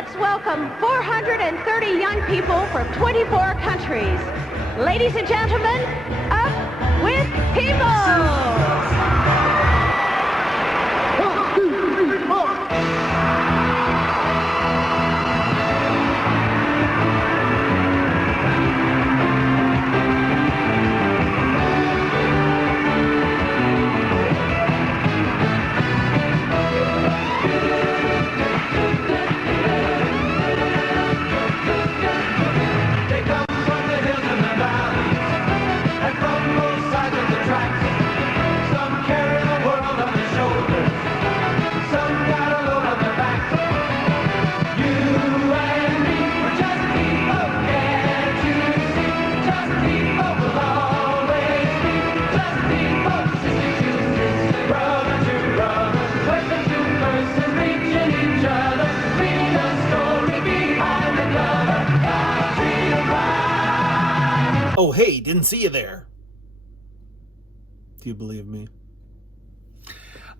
let's welcome 430 young people from 24 countries. Ladies and gentlemen, Up with People! Oh, hey, didn't see you there. Do you believe me?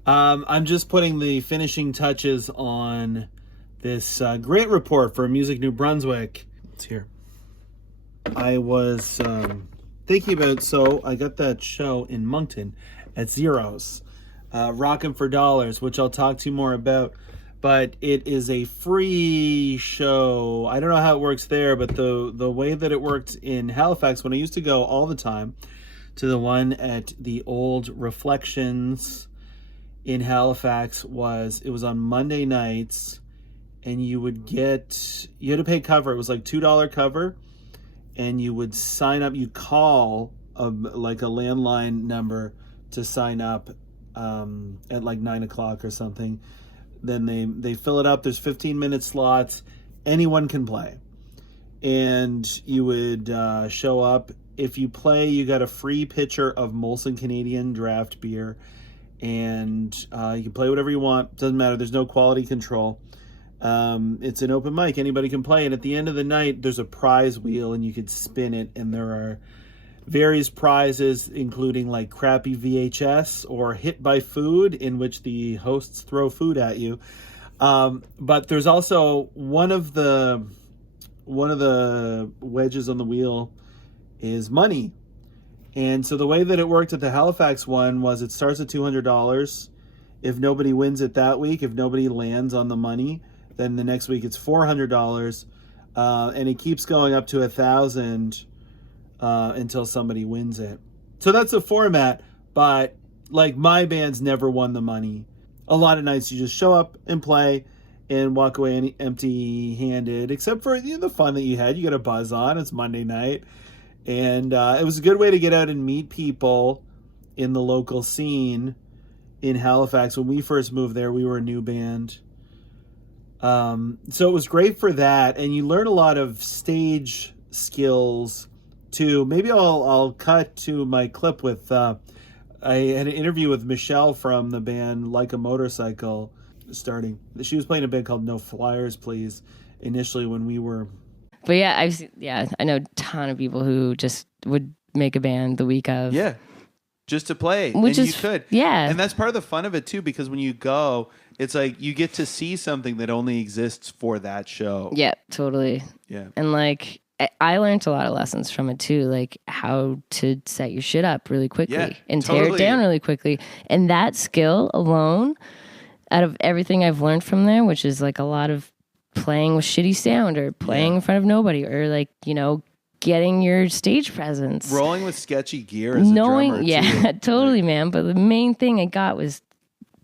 I'm just putting the finishing touches on this grant report for Music New Brunswick. It's here. I was thinking about, so I got that show in Moncton at Zeros, Rockin' for Dollars, which I'll talk to you more about. But it is a free show. I don't know how it works there, but the way that it worked in Halifax, when I used to go all the time to the one at the old Reflections in Halifax, was it was on Monday nights, and you had to pay cover. It was like $2 cover, and you would sign up. You call like a landline number to sign up at like 9 o'clock or something. Then they fill it up. There's 15-minute slots. Anyone can play. And you would show up. If you play, you got a free pitcher of Molson Canadian draft beer. And you can play whatever you want. Doesn't matter. There's no quality control. It's an open mic. Anybody can play. And at the end of the night, there's a prize wheel, and you could spin it. And there are various prizes, including like crappy VHS or hit by food, in which the hosts throw food at you. But there's also one of the wedges on the wheel is money. And so the way that it worked at the Halifax one was it starts at $200. If nobody wins it that week, if nobody lands on the money, then the next week it's $400. And it keeps going up to $1,000 until somebody wins it. So that's the format, but like my band's never won the money. A lot of nights you just show up and play and walk away empty-handed, except for the fun that you had. You got a buzz on. It's Monday night. And it was a good way to get out and meet people in the local scene in Halifax. When we first moved there, we were a new band. So it was great for that. And you learn a lot of stage skills too. Maybe I'll cut to my clip with, I had an interview with Michelle from the band Like a Motorcycle starting. She was playing a band called No Flyers Please initially when we were. But yeah, I know a ton of people who just would make a band the week of. Yeah, just to play. Which and is, you could. Yeah. And that's part of the fun of it too, because when you go, it's like you get to see something that only exists for that show. Yeah, totally. Yeah. And like, I learned a lot of lessons from it too, like how to set your shit up really quickly and tear it down really quickly. And that skill alone, out of everything I've learned from there, which is like a lot of playing with shitty sound or playing in front of nobody or like, getting your stage presence. Rolling with sketchy gear as a drummer too. Totally, man. But the main thing I got was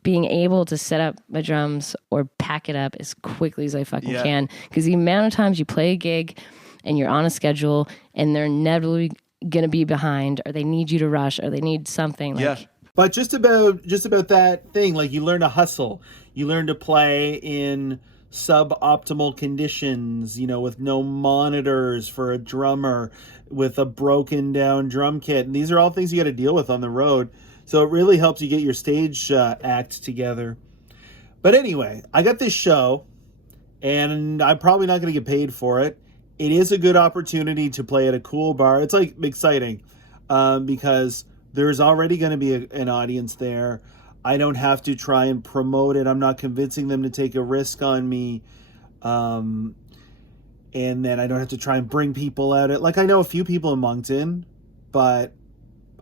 being able to set up my drums or pack it up as quickly as I fucking can. Because the amount of times you play a gig and you're on a schedule and they're inevitably going to be behind or they need you to rush or they need something. Like, But just about that thing, like you learn to hustle. You learn to play in suboptimal conditions, with no monitors for a drummer, with a broken down drum kit. And these are all things you got to deal with on the road. So it really helps you get your stage act together. But anyway, I got this show and I'm probably not going to get paid for it. It is a good opportunity to play at a cool bar. It's like exciting because there's already going to be an audience there. I don't have to try and promote it. I'm not convincing them to take a risk on me. And then I don't have to try and bring people out. Like, I know a few people in Moncton, but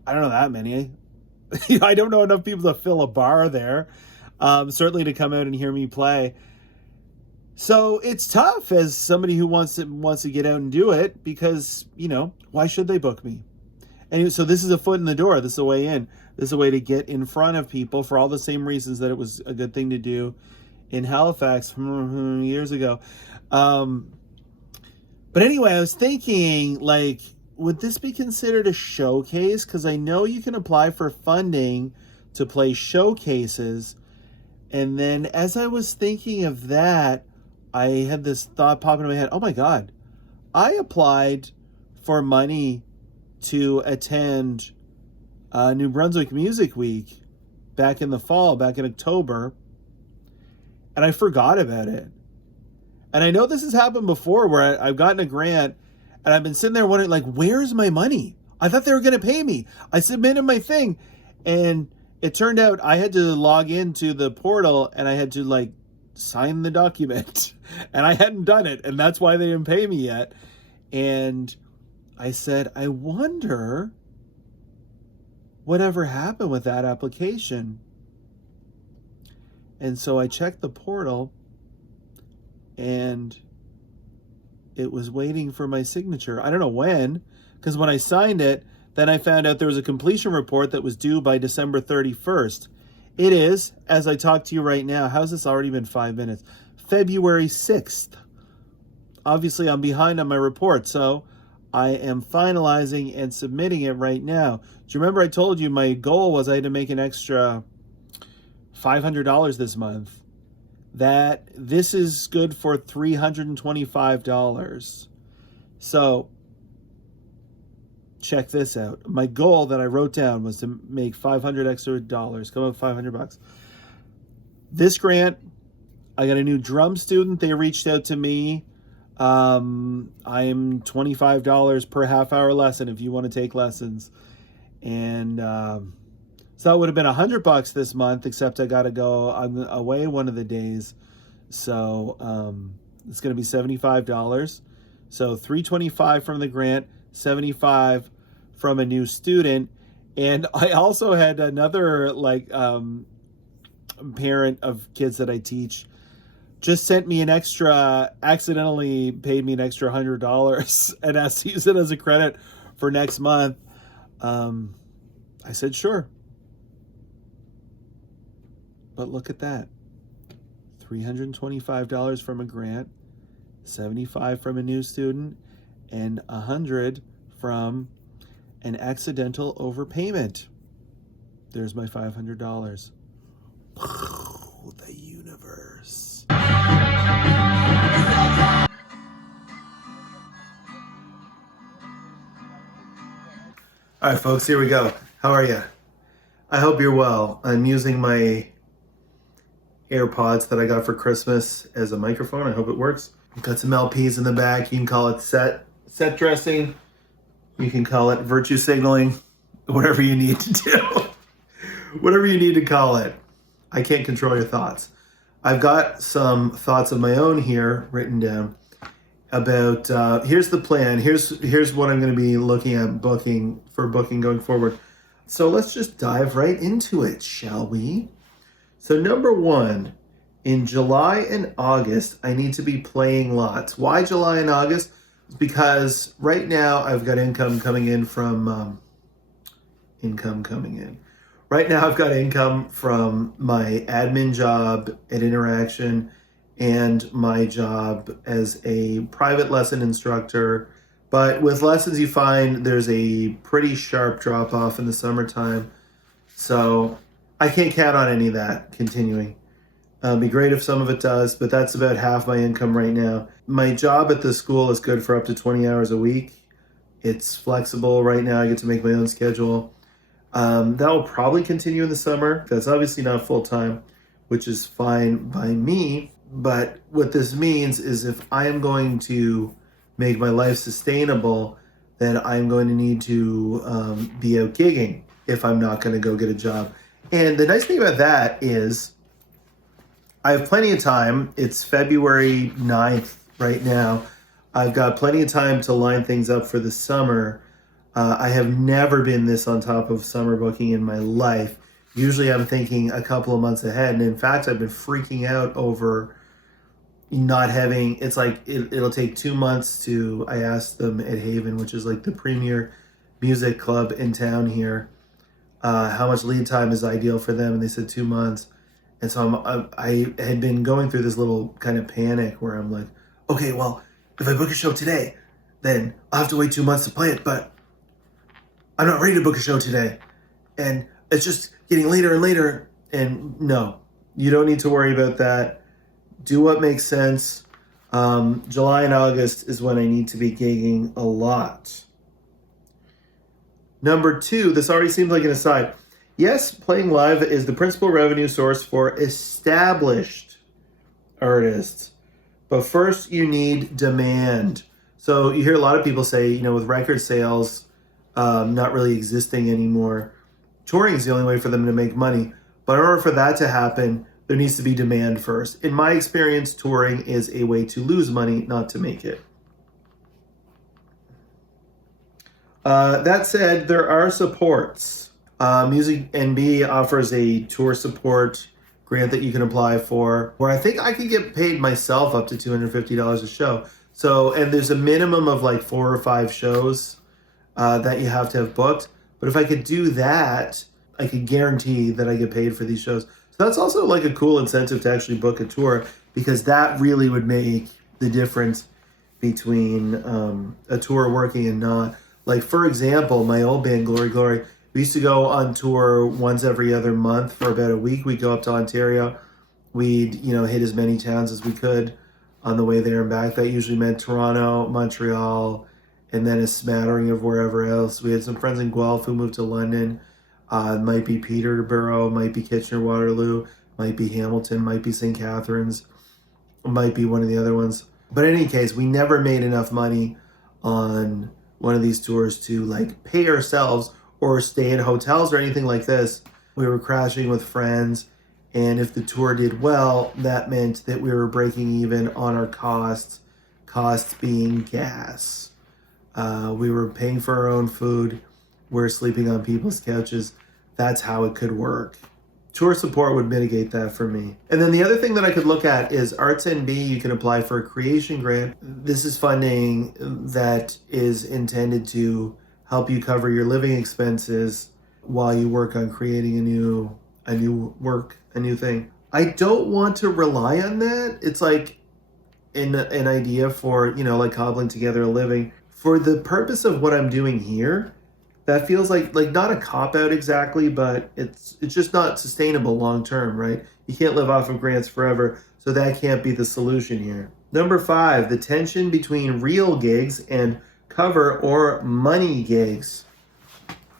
I don't know that many. I don't know enough people to fill a bar there. Certainly to come out and hear me play. So it's tough as somebody who wants to get out and do it, because, why should they book me? And so this is a foot in the door. This is a way in. This is a way to get in front of people for all the same reasons that it was a good thing to do in Halifax years ago. But anyway, I was thinking, like, would this be considered a showcase? Because I know you can apply for funding to play showcases. And then as I was thinking of that, I had this thought pop into my head. Oh my God, I applied for money to attend New Brunswick Music Week back in the fall, back in October, and I forgot about it. And I know this has happened before where I've gotten a grant and I've been sitting there wondering, like, where's my money? I thought they were going to pay me. I submitted my thing, and it turned out I had to log into the portal and I had to, like, sign the document. And I hadn't done it, and that's why they didn't pay me yet. And I said, I wonder whatever happened with that application. And so I checked the portal, and it was waiting for my signature. I don't know when, because when I signed it, then I found out there was a completion report that was due by December 31st. It is, as I talk to you right now, how's this already been 5 minutes? February 6th. Obviously, I'm behind on my report, so I am finalizing and submitting it right now. Do you remember I told you my goal was I had to make an extra $500 this month? That this is good for $325. So check this out. My goal that I wrote down was to make $500 extra, come up $500. This grant, I got a new drum student. They reached out to me. I'm $25 per half hour lesson if you want to take lessons. And so it would have been $100 this month, except I got to go. I'm away one of the days. So it's going to be $75. So $325 from the grant, $75 from a new student. And I also had another parent of kids that I teach just sent me accidentally paid me an extra $100 and asked to use it as a credit for next month. I said, sure. But look at that. $325 from a grant, $75 from a new student, and $100 from an accidental overpayment. There's my $500. The universe. All right, folks, here we go. How are you? I hope you're well. I'm using my AirPods that I got for Christmas as a microphone. I hope it works. Got some LPs in the back. You can call it set dressing. You can call it virtue signaling. Whatever you need to do. Whatever you need to call it. I can't control your thoughts. I've got some thoughts of my own here written down about, here's the plan. Here's what I'm going to be looking at booking going forward. So let's just dive right into it, shall we? So number one, in July and August, I need to be playing lots. Why July and August? Because right now I've got income coming in from, Right now I've got income from my admin job at Interaction and my job as a private lesson instructor. But with lessons, you find there's a pretty sharp drop off in the summertime. So I can't count on any of that continuing. It'd be great if some of it does, but that's about half my income right now. My job at the school is good for up to 20 hours a week. It's flexible right now. I get to make my own schedule. That will probably continue in the summer. That's obviously not full time, which is fine by me. But what this means is if I am going to make my life sustainable, then I'm going to need to be out gigging if I'm not going to go get a job. And the nice thing about that is I have plenty of time. It's February 9th right now. I've got plenty of time to line things up for the summer. I have never been this on top of summer booking in my life. Usually I'm thinking a couple of months ahead. And in fact, I've been freaking out over not having, it's like, it'll take 2 months to, I asked them at Haven, which is like the premier music club in town here, how much lead time is ideal for them. And they said 2 months. And so I had been going through this little kind of panic where I'm like, okay, well, if I book a show today, then I'll have to wait 2 months to play it. But I'm not ready to book a show today. And it's just getting later and later. And no, you don't need to worry about that. Do what makes sense. July and August is when I need to be gigging a lot. Number 2, this already seems like an aside. Yes, playing live is the principal revenue source for established artists. But first you need demand. So you hear a lot of people say, with record sales not really existing anymore, touring is the only way for them to make money. But in order for that to happen, there needs to be demand first. In my experience, touring is a way to lose money, not to make it. That said, there are supports. Music NB offers a tour support grant that you can apply for, where I think I can get paid myself up to $250 a show. So, and there's a minimum of like 4 or 5 shows that you have to have booked. But if I could do that, I could guarantee that I get paid for these shows. So that's also like a cool incentive to actually book a tour, because that really would make the difference between a tour working and not. Like, for example, my old band, Glory Glory, we used to go on tour once every other month for about a week. We'd go up to Ontario. We'd, hit as many towns as we could on the way there and back. That usually meant Toronto, Montreal, and then a smattering of wherever else. We had some friends in Guelph who moved to London. It might be Peterborough, might be Kitchener-Waterloo, might be Hamilton, might be St. Catharines, might be one of the other ones. But in any case, we never made enough money on one of these tours to like pay ourselves or stay in hotels or anything like this. We were crashing with friends, and if the tour did well, that meant that we were breaking even on our costs being gas. We were paying for our own food. We're sleeping on people's couches. That's how it could work. Tour support would mitigate that for me. And then the other thing that I could look at is Arts NB. You can apply for a creation grant. This is funding that is intended to help you cover your living expenses while you work on creating a new thing. I don't want to rely on that. It's like an idea for, like cobbling together a living. For the purpose of what I'm doing here, that feels like not a cop-out exactly, but it's just not sustainable long-term, right? You can't live off of grants forever, so that can't be the solution here. Number 5, the tension between real gigs and cover or money gigs.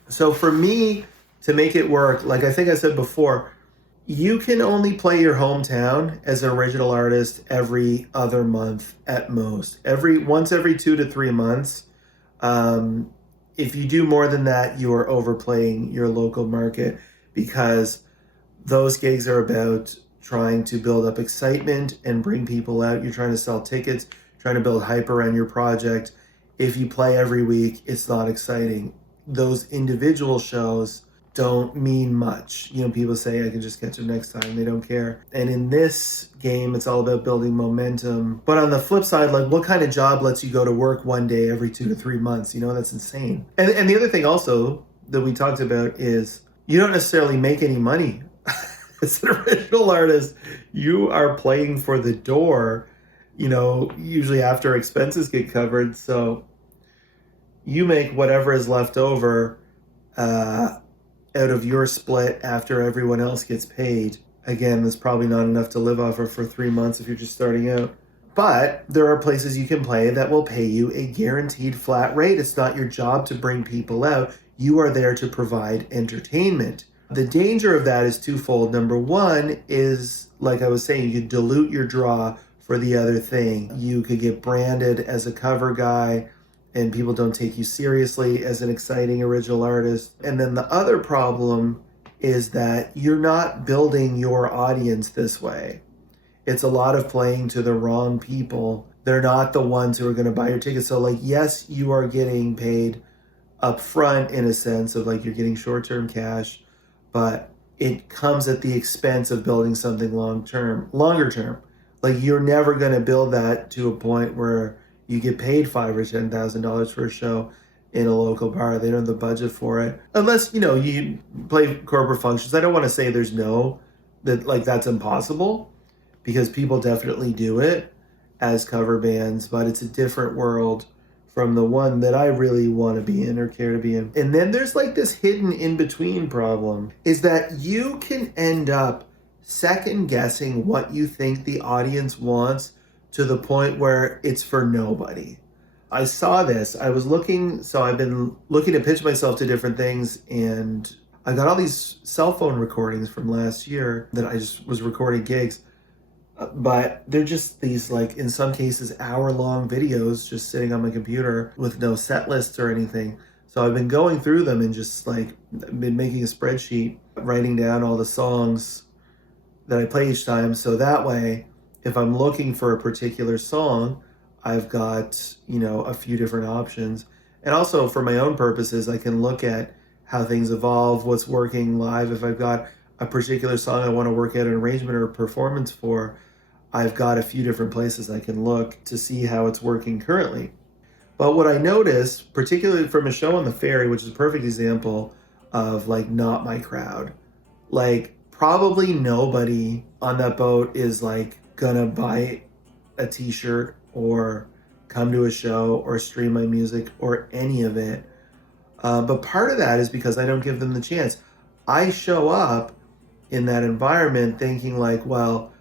So for me, to make it work, like I think I said before, you can only play your hometown as an original artist every other month at most. Once every 2 to 3 months. If you do more than that, you are overplaying your local market, because those gigs are about trying to build up excitement and bring people out. You're trying to sell tickets, trying to build hype around your project. If you play every week, it's not exciting. Those individual shows don't mean much. People say I can just catch them next time. They don't care. And in this game, it's all about building momentum. But on the flip side, like, what kind of job lets you go to work one day every 2 to 3 months? That's insane. And the other thing also that we talked about is you don't necessarily make any money. As an original artist, you are playing for the door, usually after expenses get covered. So you make whatever is left over out of your split after everyone else gets paid. Again, that's probably not enough to live off of for 3 months if you're just starting out. But there are places you can play that will pay you a guaranteed flat rate. It's not your job to bring people out. You are there to provide entertainment. The danger of that is twofold. Number 1 is, like I was saying, you dilute your draw for the other thing. You could get branded as a cover guy, and people don't take you seriously as an exciting original artist. And then the other problem is that you're not building your audience this way. It's a lot of playing to the wrong people. They're not the ones who are going to buy your tickets. So like, yes, you are getting paid up front in a sense of like you're getting short-term cash, but it comes at the expense of building something longer term. Like you're never going to build that to a point where you get paid $5,000 or $10,000 for a show in a local bar. They don't have the budget for it. Unless, you play corporate functions. I don't want to say that's impossible, because people definitely do it as cover bands, but it's a different world from the one that I really want to be in or care to be in. And then there's like this hidden in-between problem, is that you can end up second guessing what you think the audience wants to the point where it's for nobody. I saw this. I've been looking to pitch myself to different things, and I got all these cell phone recordings from last year that I just was recording gigs. But they're just these, like, in some cases, hour-long videos just sitting on my computer with no set lists or anything. So I've been going through them and just, like, been making a spreadsheet, writing down all the songs that I play each time. So that way, if I'm looking for a particular song, I've got, a few different options. And also, for my own purposes, I can look at how things evolve, what's working live. If I've got a particular song I want to work out an arrangement or a performance for, I've got a few different places I can look to see how it's working currently. But what I noticed, particularly from a show on the ferry, which is a perfect example of like not my crowd, like probably nobody on that boat is like gonna buy a t-shirt or come to a show or stream my music or any of it. But part of that is because I don't give them the chance. I show up in that environment thinking like, well,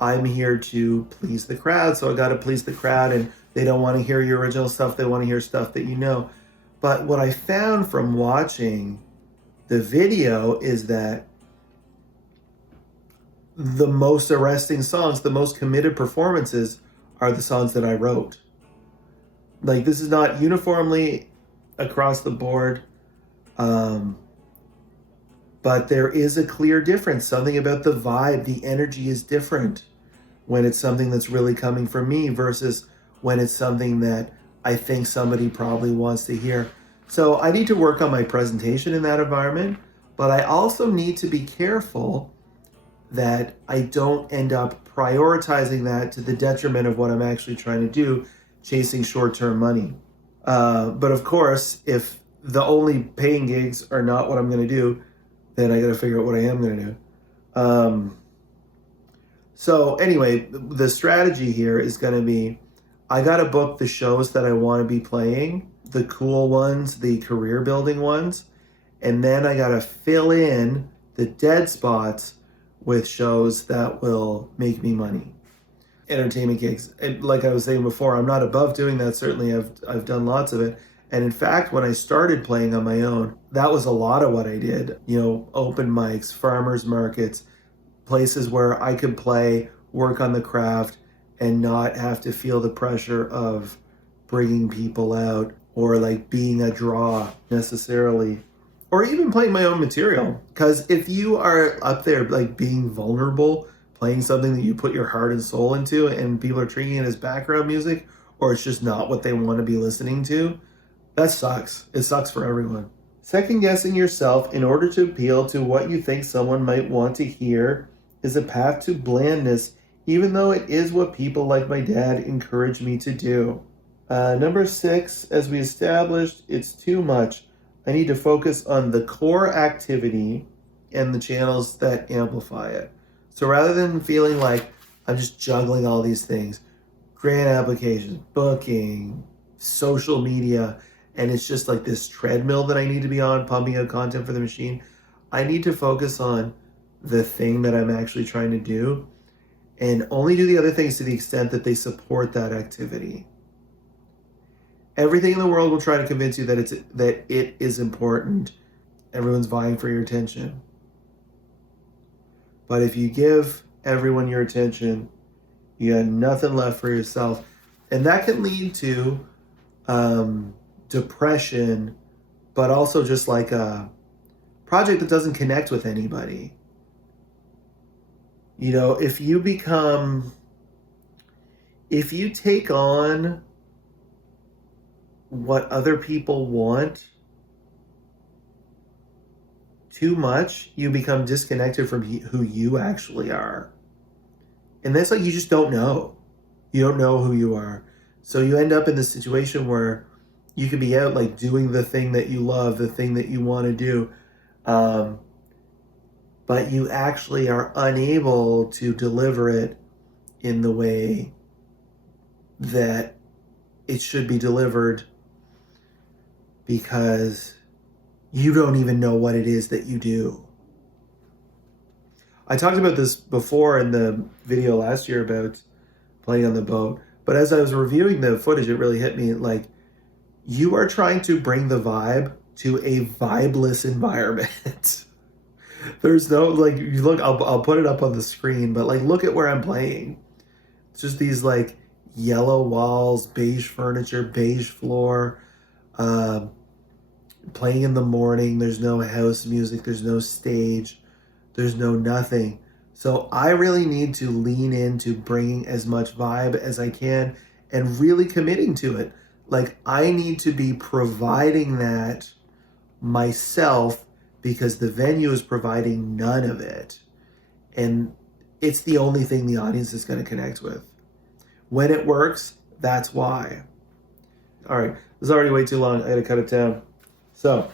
I'm here to please the crowd, so I got to please the crowd, and they don't want to hear your original stuff. They want to hear stuff that you know. But what I found from watching the video is that the most arresting songs, the most committed performances are the songs that I wrote. Like, this is not uniformly across the board, but there is a clear difference. Something about the vibe, the energy is different when it's something that's really coming from me versus when it's something that I think somebody probably wants to hear. So I need to work on my presentation in that environment, but I also need to be careful that I don't end up prioritizing that to the detriment of what I'm actually trying to do, chasing short-term money. But of course, if the only paying gigs are not what I'm going to do, then I got to figure out what I am going to do. So anyway, the strategy here is going to be, I got to book the shows that I want to be playing, the cool ones, the career building ones, and then I got to fill in the dead spots with shows that will make me money. Entertainment gigs. And like I was saying before, I'm not above doing that. Certainly I've done lots of it. And in fact, when I started playing on my own, that was a lot of what I did. Open mics, farmers markets, places where I could play, work on the craft, and not have to feel the pressure of bringing people out or like being a draw necessarily, or even playing my own material. Because if you are up there like being vulnerable, playing something that you put your heart and soul into, and people are treating it as background music, or it's just not what they want to be listening to, that sucks. It sucks for everyone. Second guessing yourself in order to appeal to what you think someone might want to hear is a path to blandness, even though it is what people like my dad encourage me to do. Number 6, as we established, it's too much. I need to focus on the core activity and the channels that amplify it. So rather than feeling like I'm just juggling all these things, grant applications, booking, social media, and it's just like this treadmill that I need to be on, pumping out content for the machine, I need to focus on the thing that I'm actually trying to do and only do the other things to the extent that they support that activity. Everything in the world will try to convince you that it is important. Everyone's vying for your attention. But if you give everyone your attention, you got nothing left for yourself. And that can lead to depression, but also just like a project that doesn't connect with anybody. If you become if you take on what other people want too much, you become disconnected from who you actually are. And that's like, you just don't know. You don't know who you are. So you end up in this situation where you could be out like doing the thing that you love, the thing that you want to do. But you actually are unable to deliver it in the way that it should be delivered because you don't even know what it is that you do. I talked about this before in the video last year about playing on the boat, but as I was reviewing the footage, it really hit me like, you are trying to bring the vibe to a vibeless environment. There's no, like, you look, I'll put it up on the screen, but like, look at where I'm playing. It's just these like yellow walls, beige furniture, beige floor, playing in the morning. There's no house music. There's no stage. There's no nothing. So I really need to lean into bringing as much vibe as I can and really committing to it. Like, I need to be providing that myself because the venue is providing none of it. And it's the only thing the audience is going to connect with. When it works, that's why. All right, this is already way too long. I got to cut it down. So,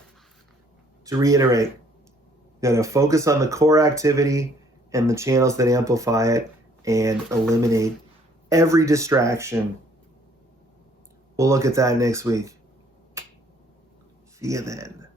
to reiterate, you got to focus on the core activity and the channels that amplify it and eliminate every distraction. We'll look at that next week. See you then.